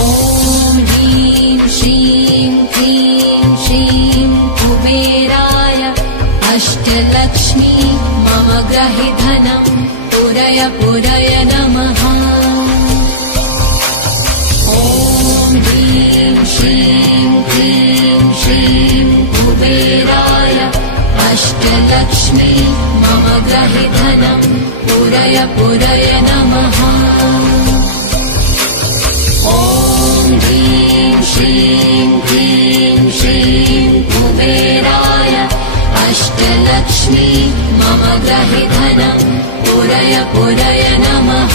ॐ ह्रीं श्रीं क्लीं श्रीं कुबेराय अष्टलक्ष्मी मम गृहे धनं पुरय पुरय नमः। ॐ ह्रीं श्रीं क्लीं श्रीं कुबेराय अष्टलक्ष्मी मम गृहे धनं पुरय पुरय नमः। ॐ ह्रीं श्रीं क्लीं श्रीं कुबेराय अष्टलक्ष्मी मम गृहे धनं पुरय पुरय नमः।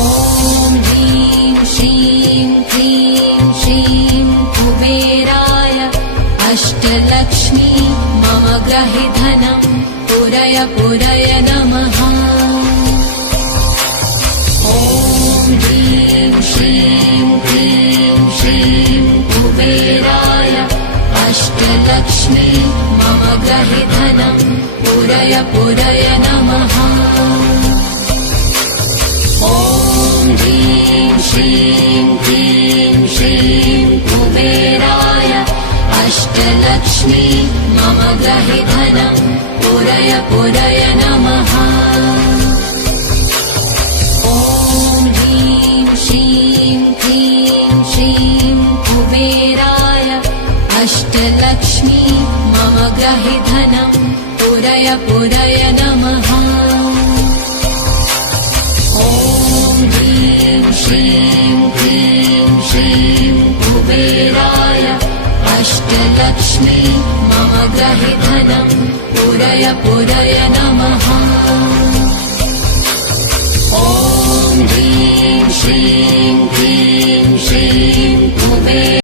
ॐ ह्रीं श्रीं क्लीं श्रीं कुबेराय अष्टलक्ष्मी मम गृहे धनं पुरय पुरय नमः। ॐ ह्रीं श्रीं क्लीं श्रीं कुबेराय अष्टलक्ष्मी मम गृहे धनं पुरय पुरय नमः। ॐ ह्रीं श्रीं क्लीं श्रीं कुबेराय अष्टलक्ष्मी मम गृहे धनं पुरय पुरय नमः। ॐ ह्रीं श्रीं क्लीं श्रीं कुबेराय अष्टलक्ष्मी मम गृहे धनं पुरय पुरय